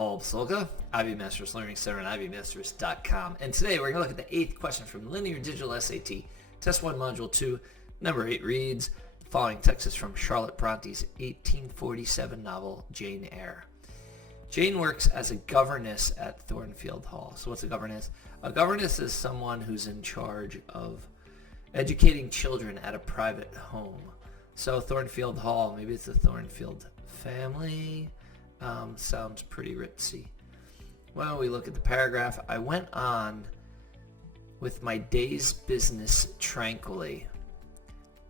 Paul Basolga, IB Masters Learning Center and IBMasters.com. And today we're going to look at the 8th question from Linear Digital SAT, Test 1, Module 2, number 8 reads, the following text is from Charlotte Bronte's 1847 novel, Jane Eyre. Jane works as a governess at Thornfield Hall. So what's a governess? A governess is someone who's in charge of educating children at a private home. So Thornfield Hall, maybe it's the Thornfield family. Sounds pretty ritzy. Well, we look at the paragraph. I went on with my day's business tranquilly,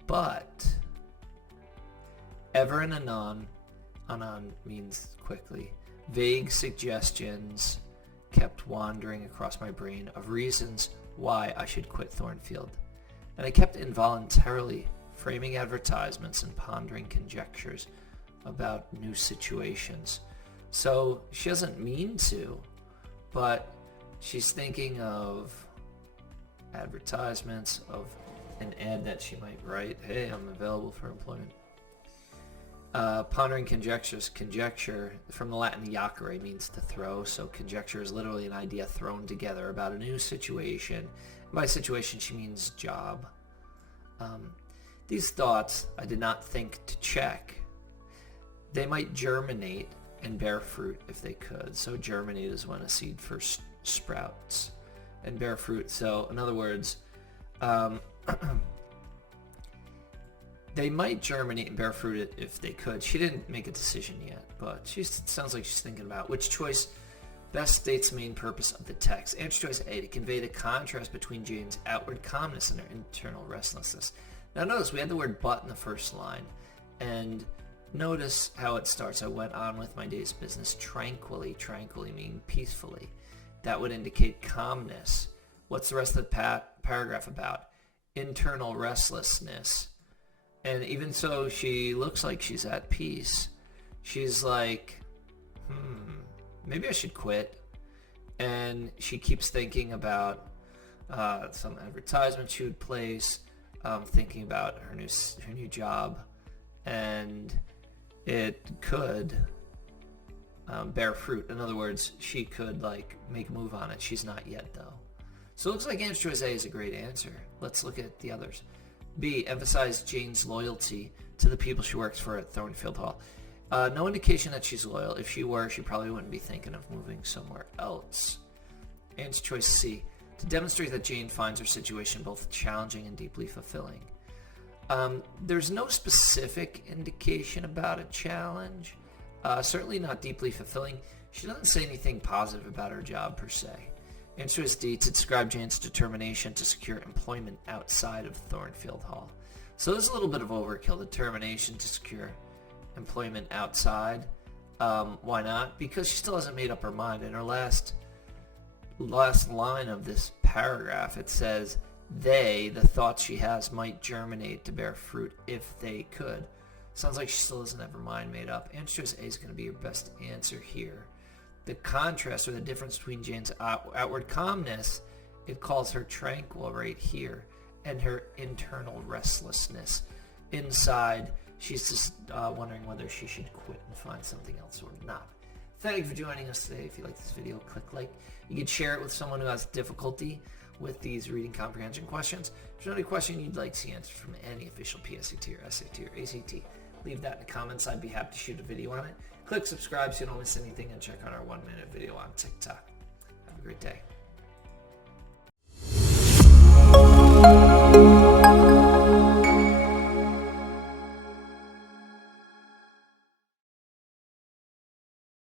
but ever and anon means quickly, vague suggestions kept wandering across my brain of reasons why I should quit Thornfield. And I kept involuntarily framing advertisements and pondering conjectures about new situations. So she doesn't mean to, but she's thinking of advertisements, of an ad that she might write. Hey, I'm available for employment. Pondering conjectures. Conjecture, from the Latin jacere, means to throw. So conjecture is literally an idea thrown together about a new situation. By situation, she means job. These thoughts I did not think to check. They might germinate and bear fruit if they could. So germinate is when a seed first sprouts, and bear fruit. So in other words, they might germinate and bear fruit if they could. She didn't make a decision yet, but she sounds like she's thinking about which choice best states the main purpose of the text. Answer choice A, to convey the contrast between Jane's outward calmness and her internal restlessness. Now notice we had the word but in the first line, and notice how it starts. I went on with my day's business tranquilly. Tranquilly meaning peacefully. That would indicate calmness. What's the rest of the paragraph about? Internal restlessness. And even so, she looks like she's at peace. She's like, maybe I should quit. And she keeps thinking about some advertisement she would place, thinking about her new job, and it could bear fruit. In other words, she could make a move on it. She's not yet though. So it looks like answer choice A is a great answer. Let's look at the others. B, emphasize Jane's loyalty to the people she works for at Thornfield Hall. No indication that she's loyal. If she were, she probably wouldn't be thinking of moving somewhere else. Answer choice C, to demonstrate that Jane finds her situation both challenging and deeply fulfilling. There's no specific indication about a challenge. Certainly not deeply fulfilling. She doesn't say anything positive about her job per se. Answer is D, to describe Jane's determination to secure employment outside of Thornfield Hall. So there's a little bit of overkill. Determination to secure employment outside. Why not? Because she still hasn't made up her mind. In her last line of this paragraph, it says, the thoughts she has might germinate to bear fruit if they could. Sounds like she still doesn't have her mind made up. Answer choice A is going to be your best answer here. The contrast or the difference between Jane's outward calmness, it calls her tranquil right here, and her internal restlessness. Inside, she's just wondering whether she should quit and find something else or not. Thank you for joining us today. If you like this video, click like. You can share it with someone who has difficulty with these reading comprehension questions. If there's any question you'd like to see answered from any official PSAT or SAT or ACT, leave that in the comments. I'd be happy to shoot a video on it. Click subscribe so you don't miss anything, and check out our 1-minute video on TikTok. Have a great day.